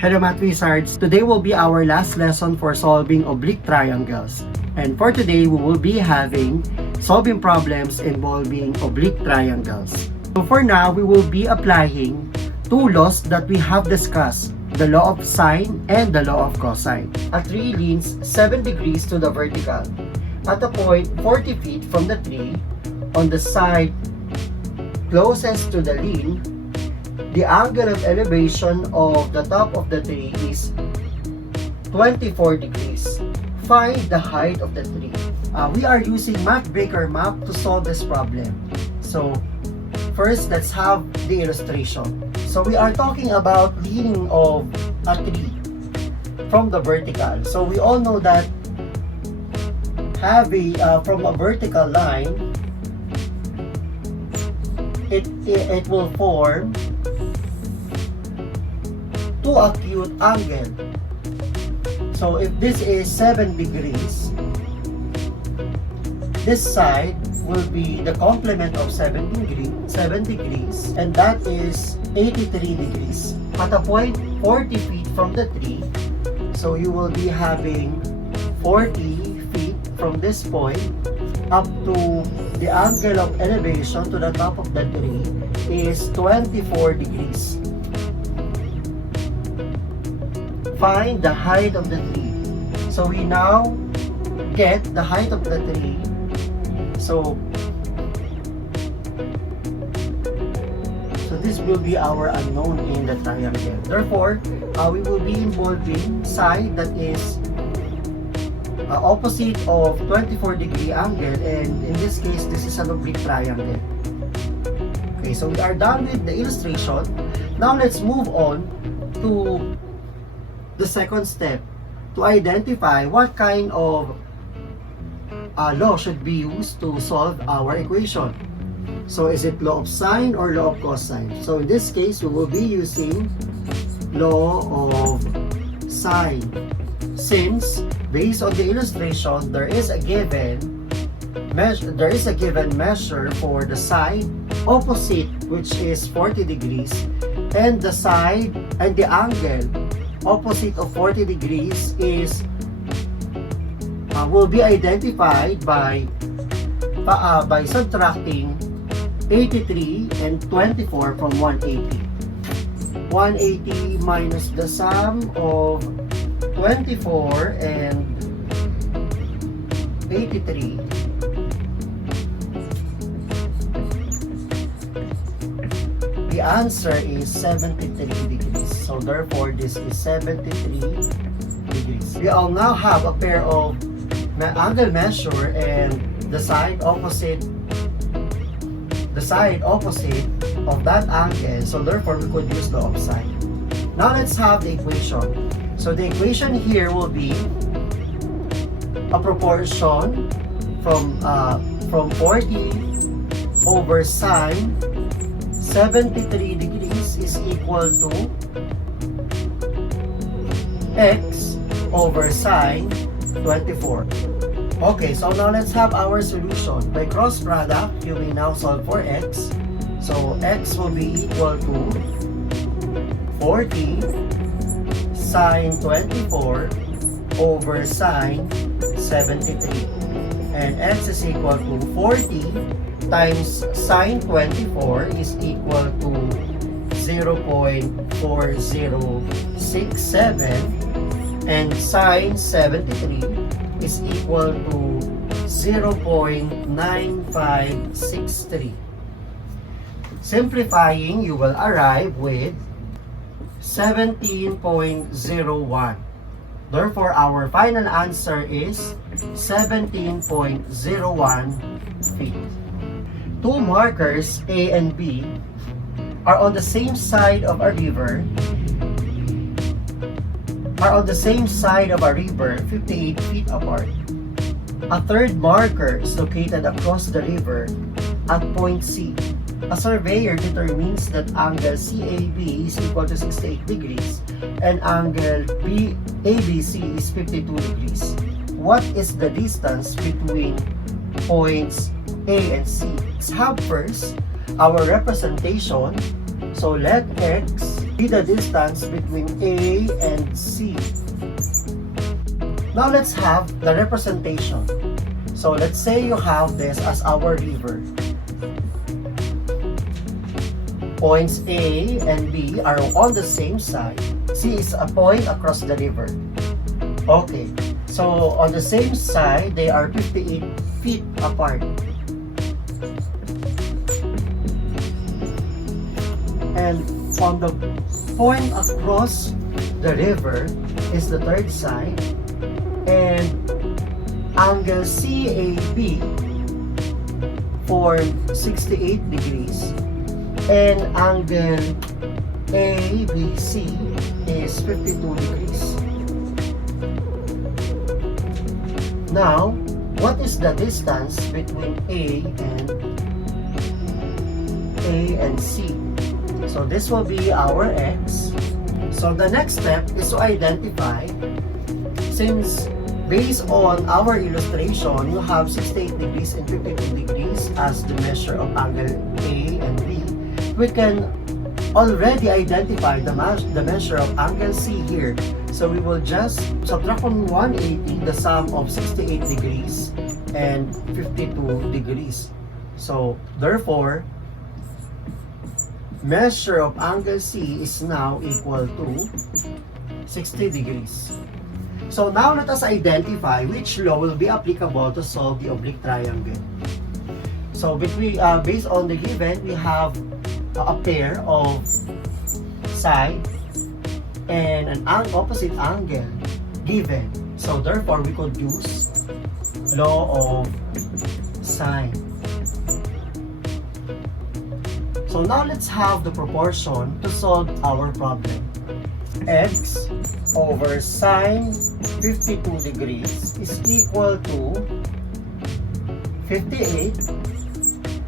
Hello Math Wizards! Today will be our last lesson for solving oblique triangles. And for today, we will be solving problems involving oblique triangles. So for now, we will be applying two laws that we have discussed, the law of sine and the law of cosine. A tree leans 7 degrees to the vertical. At a point 40 feet from the tree, on the side closest to the lean, the angle of elevation of the top of the tree is 24 degrees. Find the height of the tree. We are using MathBreaker map to solve this problem. So first, let's have the illustration. So we are talking about leaning of a tree from the vertical. So we all know that from a vertical line, it will form two acute angle. So if this is 7 degrees, this side will be the complement of 7 degrees, and that is 83 degrees. At a point 40 feet from the tree, so you will be having 40 feet from this point up to the angle of elevation to the top of the tree is 24 degrees. Find the height of the tree. So we now get the height of the tree. So this will be our unknown in the triangle. Therefore, we will be involving side that is opposite of 24 degree angle, and in this case, this is an oblique triangle. Okay, so we are done with the illustration. Now let's move on to the second step, to identify what kind of law should be used to solve our equation. So is it law of sine or law of cosine? So in this case, we will be using law of sine. Since based on the illustration, there is a given measure for the side opposite, which is 40 degrees, and the side and the angle opposite of 40 degrees is will be identified by subtracting 83 and 24 from 180. 180 minus the sum of 24 and 83. The answer is 73 degrees. So therefore, this is 73 degrees. We all now have a pair of angle measure and the side opposite of that angle. So therefore, we could use law of sine. Now let's have the equation. So the equation here will be a proportion from 40 over sine 73 degrees is equal to x over sine 24. Okay, so now let's have our solution. By cross product, you may now solve for x. So x will be equal to 40 sine 24 over sine 73. And x is equal to 40 times sine 24 is equal to 0.4067, and sine 73 is equal to 0.9563. Simplifying, you will arrive with 17.01. Therefore, our final answer is 17.01 feet. Two markers, A and B, are on the same side of a river, 58 feet apart. A third marker is located across the river at point C. A surveyor determines that angle CAB is equal to 68 degrees and angle ABC is 52 degrees. What is the distance between points A and C? Let's have first our representation. So let x be the distance between A and C. Now let's have the representation. So let's say you have this as our river. Points A and B are on the same side. C is a point across the river. Okay, so on the same side, they are 58 feet apart. And on the point across the river is the third side. And angle CAB form 68 degrees. And angle ABC is 52 degrees. Now, what is the distance between A and C? So this will be our X. So the next step is to identify, since based on our illustration, you have 68 degrees and 52 degrees as the measure of angle A and B, we can already identify the measure of angle C here. So we will just subtract from 180 the sum of 68 degrees and 52 degrees. So therefore, measure of angle C is now equal to 60 degrees. So now let us identify which law will be applicable to solve the oblique triangle. So based on the given, we have a pair of side and an opposite angle given. So therefore, we could use law of sine. So now let's have the proportion to solve our problem. X over sine 52 degrees is equal to 58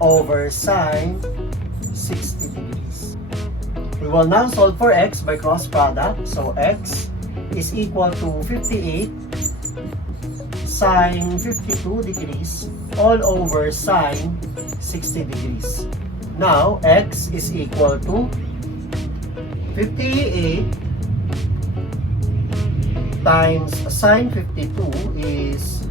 over sine 60 degrees. We will now solve for x by cross product. So x is equal to 58 sine 52 degrees all over sine 60 degrees. Now x is equal to 58 times sine 52 is,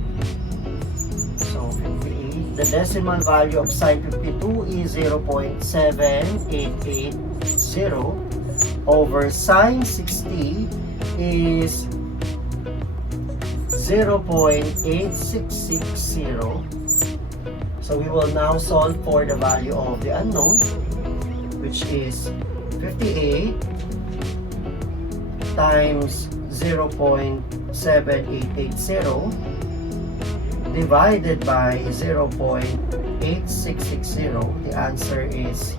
so 58, the decimal value of sine 52 is 0.7880 over sine 60 is 0.8660. So we will now solve for the value of the unknown, which is 58 times 0.7880 divided by 0.8660. The answer is,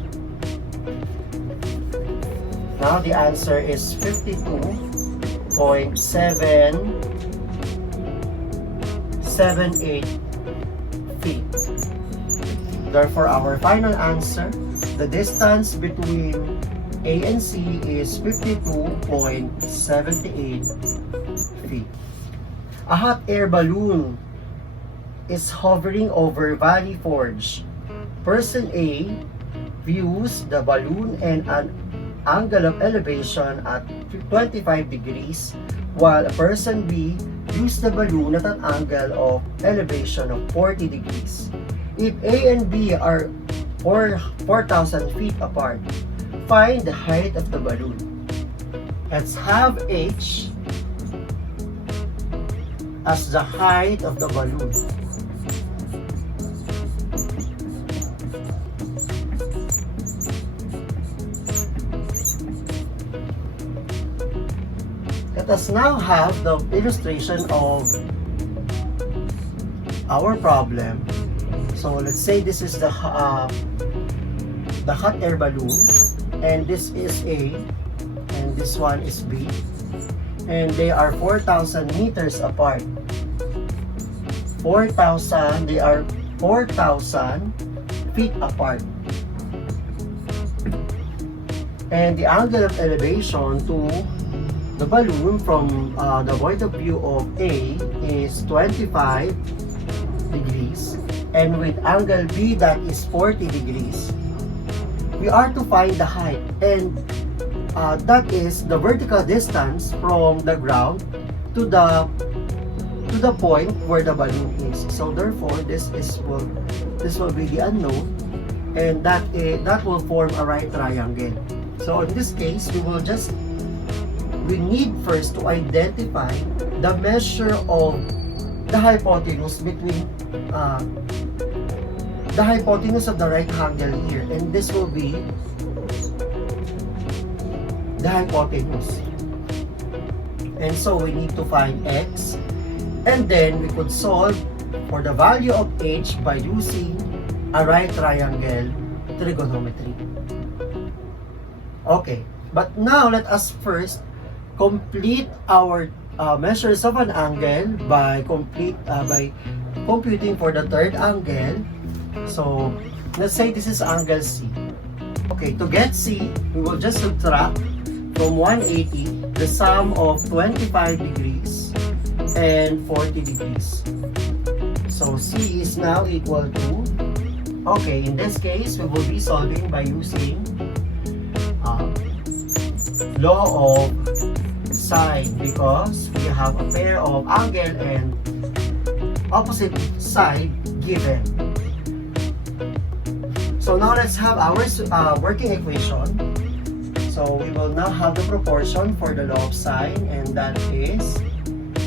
now the answer is 52.778 feet. Therefore, our final answer, the distance between A and C is 52.78 feet. A hot air balloon is hovering over Valley Forge. Person A views the balloon and an angle of elevation at 25 degrees, while person B views the balloon at an angle of elevation of 40 degrees. If A and B are 4,000 feet apart, find the height of the balloon. Let's have H as the height of the balloon. Let us now have the illustration of our problem. So let's say this is the hot air balloon, and this is A, and this one is B, and they are 4,000 meters apart. They are 4,000 feet apart. And the angle of elevation to the balloon from the point of view of A is 25 degrees, and with angle B that is 40 degrees. We are to find the height, and that is the vertical distance from the ground to the point where the balloon is. So therefore, this will be the unknown, and that will form a right triangle. So in this case, we need first to identify the measure of the hypotenuse between the hypotenuse of the right angle here, and this will be the hypotenuse. And so we need to find x, and then we could solve for the value of h by using a right triangle trigonometry. Okay, but now let us first complete our measures of an angle by computing for the third angle. So let's say this is angle C. Okay, to get C, we will just subtract from 180 the sum of 25 degrees and 40 degrees. So C is now equal to, okay, in this case, we will be solving by using law of sine, because we have a pair of angle and opposite side given. So now let's have our working equation. So we will now have the proportion for the law of sine, and that is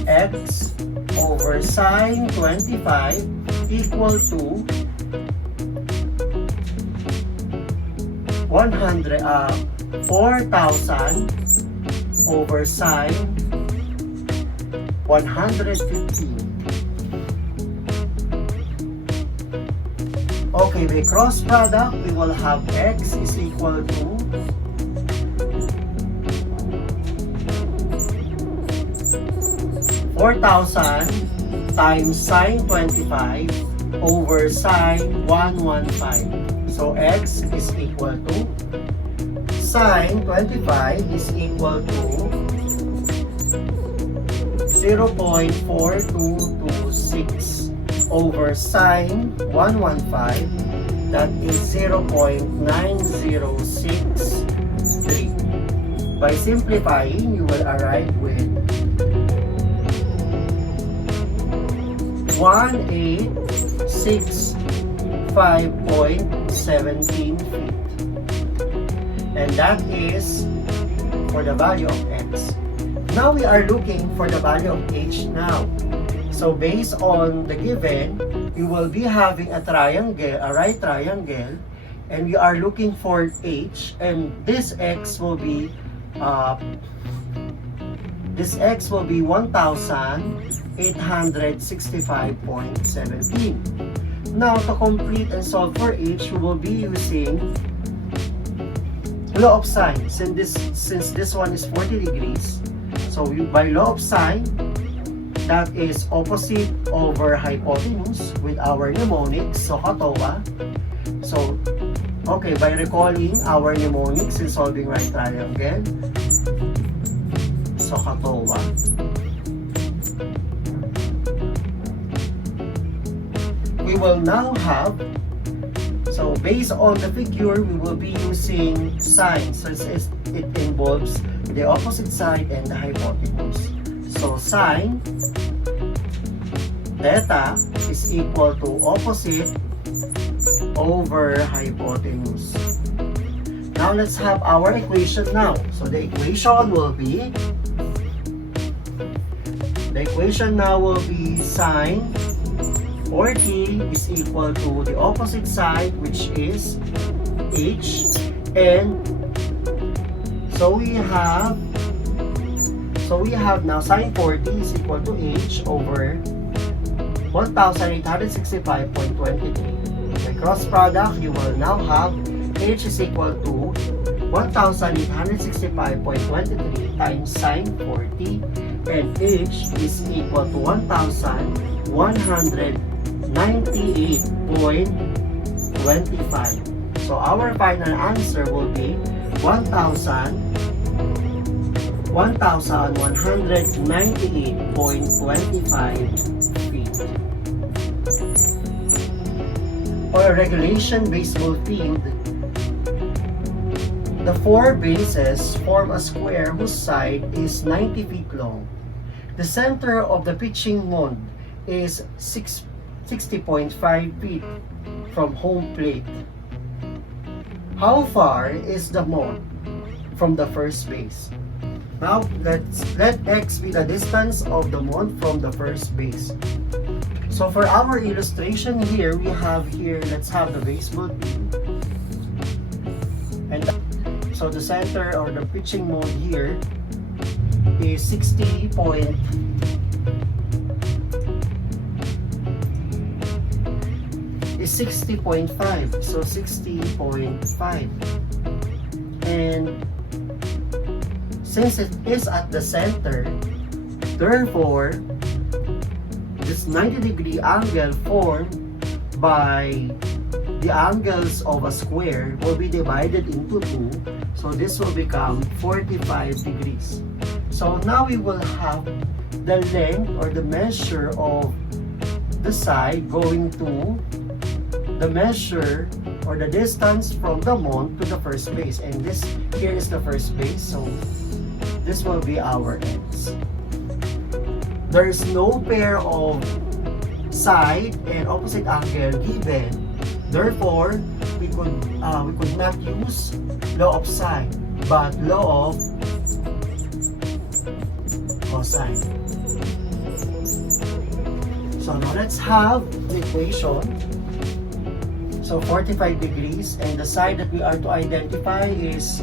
x over sine 25 equal to 4,000 over sine 115. Okay, by cross product, we will have x is equal to 4,000 times sine 25 over sine 115. So x is equal to sine 25 is equal to 0.4226 over sine 115, that is 0.9063. By simplifying, you will arrive with 1865.17 feet, and that is for the value of x. Now we are looking for the value of h now. So based on the given, we will be having a triangle, a right triangle, and we are looking for h, and this x will be 1,865.17. Now to complete and solve for h, we will be using law of sine. Since this one is 40 degrees, so by law of sine, that is opposite over hypotenuse with our mnemonics, so katoa. So, okay, by recalling our mnemonics in solving right triangle, so katoa. We will now have, so based on the figure, we will be using sine. So it involves the opposite side and the hypotenuse. So sine theta is equal to opposite over hypotenuse. Now let's have our equation now. So the equation now will be sine 40 is equal to the opposite side, which is h, and so we have now sine 40 is equal to h over 1,865.23. By cross product, you will now have h is equal to 1,865.23 times sine 40, and h is equal to 1,198.25. So our final answer will be 1,198.25 feet. For a regulation baseball field, The four bases form a square whose side is 90 feet long. The center of the pitching mound is 60.5 feet from home plate. How far is the mound from the first base? Now, let x be the distance of the mound from the first base. So for our illustration here, let's have the baseball team. And so the center or the pitching mound here is 60.5. So 60.5. And since it is at the center, therefore, this 90-degree angle formed by the angles of a square will be divided into 2. So this will become 45 degrees. So now we will have the length or the measure of the side going to the measure or the distance from the mound to the first base. And this here is the first base. So this will be our x. There is no pair of side and opposite angle given. Therefore, we could not use law of sine, but law of cosine. So now let's have the equation. So 45 degrees, and the side that we are to identify is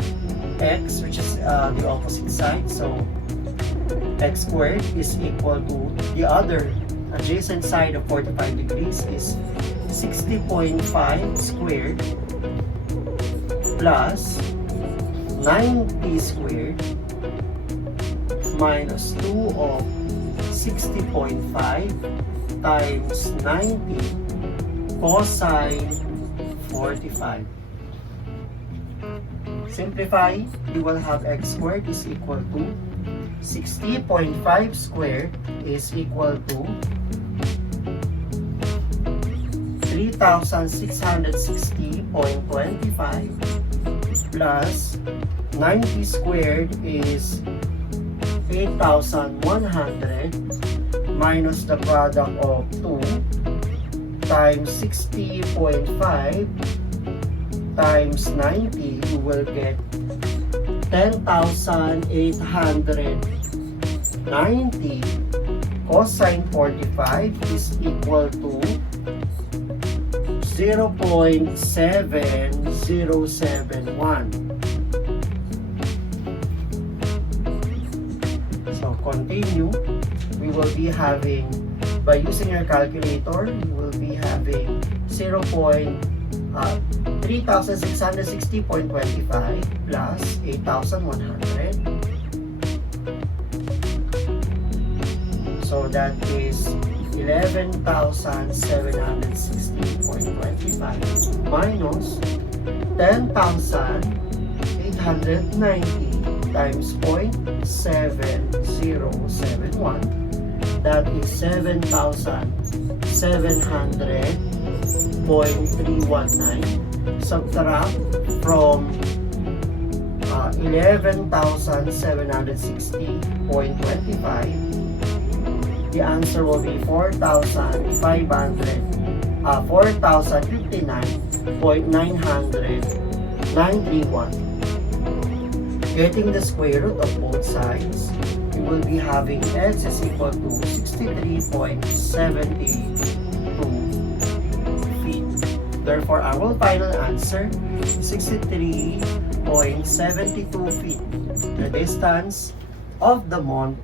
x, which is the opposite side. So x squared is equal to the other adjacent side of 45 degrees is 60.5 squared plus 90 squared minus 2 of 60.5 times 90 cosine 45. Simplify, you will have x squared is equal to 60.5 squared is equal to 3,660.25 plus 90 squared is 8,100 minus the product of 2 times 60.5 times 90, you will get 10,890. Cosine 45 is equal to 0.7071. So continue. We will be having, by using your calculator, you will be having 3,660.25 plus 8,100. So that is 11,760.25 minus 10,890 times 0.7071. That is 7,700.319. Subtract from 11,760.25. The answer will be 4,059.931. Getting the square root of both sides, you will be having x is equal to 63.72 feet. Therefore, our final answer is 63.72 feet, the distance of the mound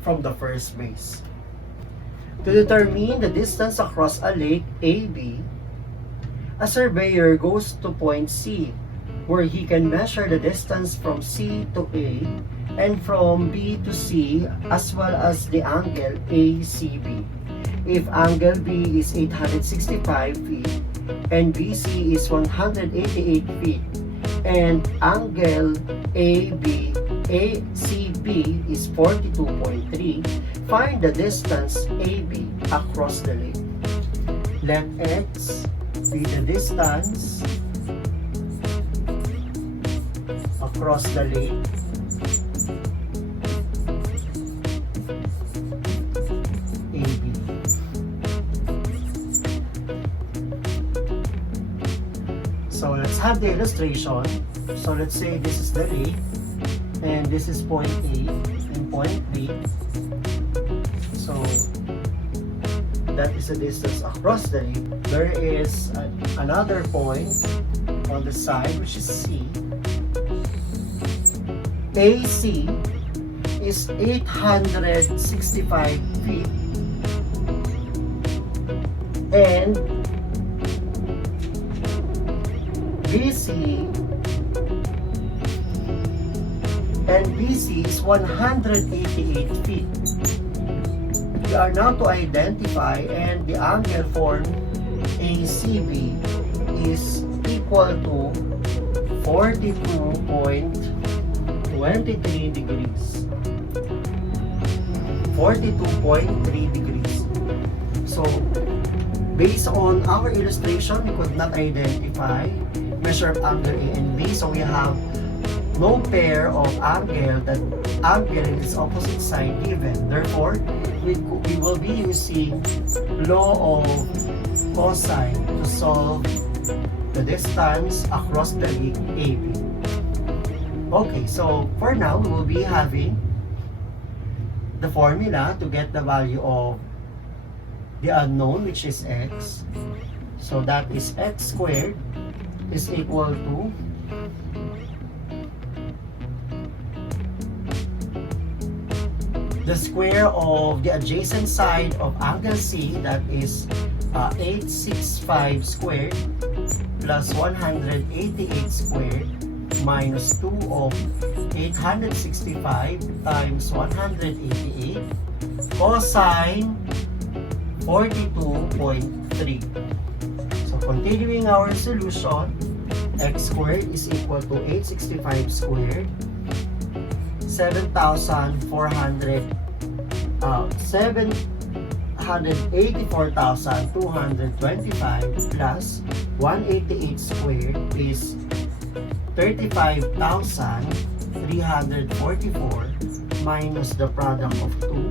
from the first base. To determine the distance across a lake AB, a surveyor goes to point C, where he can measure the distance from C to A and from B to C, as well as the angle ACB. If angle B is 865 feet and BC is 188 feet and angle ACB is 42.3, find the distance AB across the lake. Let x be the distance across the lake. AB. So let's have the illustration. So let's say this is the lake and this is point A and point B. So that is the distance across the lake. There is another point on the side which is C. AC is 865 feet and BC is 188 feet. We are now to identify, and the angle formed ACB is equal to 42.23 degrees. 42.3 degrees. So, based on our illustration, we could not identify measure of angle A and B. So, we have no pair of angle that angle in its opposite side given. Therefore, we will be using law of cosine to solve the distance across the lake AB. Okay, so for now, we will be having the formula to get the value of the unknown, which is x. So that is x squared is equal to the square of the adjacent side of angle C, that is 865 squared plus 188 squared minus 2 of 865 times 188 cosine 42.3. So continuing our solution, x squared is equal to 865 squared 784,225 plus 188 squared is 35,344 minus the product of 2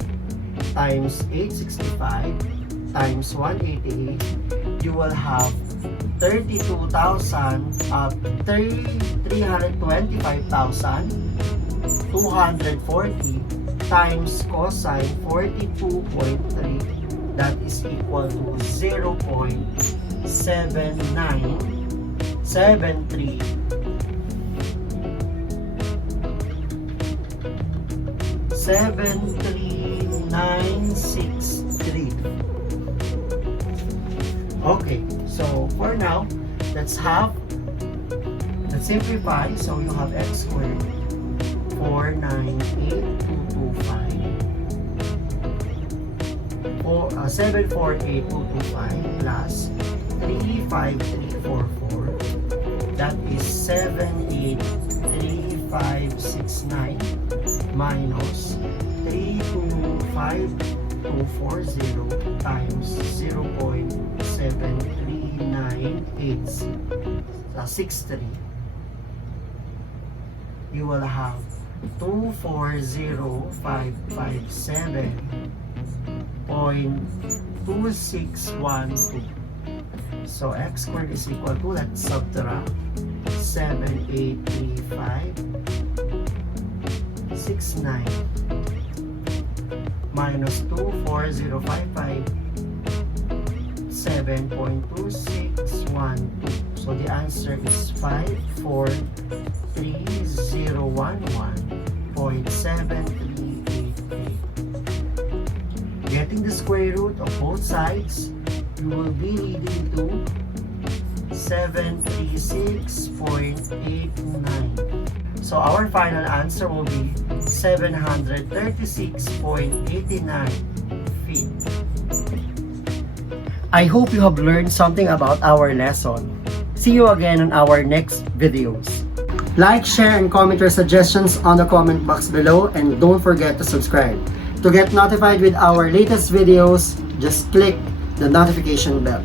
times 865 times 188. You will have 325,240 times cosine 42.3, that is equal to 0.7973 73963. Okay, so for now, let's simplify. So you have x squared 748,225 plus 35344, that is 783,569 minus 325,240 times 0.739863. You will have 240,557.2612. So x squared is equal to, let's subtract 7,835,69 minus 240,557.2612. So the answer is 543,011.7388. Getting the square root of both sides, you will be leading to 736.89. So our final answer will be 736.89 feet. I hope you have learned something about our lesson. See you again on our next videos. Like, share, and comment your suggestions on the comment box below, and don't forget to subscribe. To get notified with our latest videos, just click the notification bell.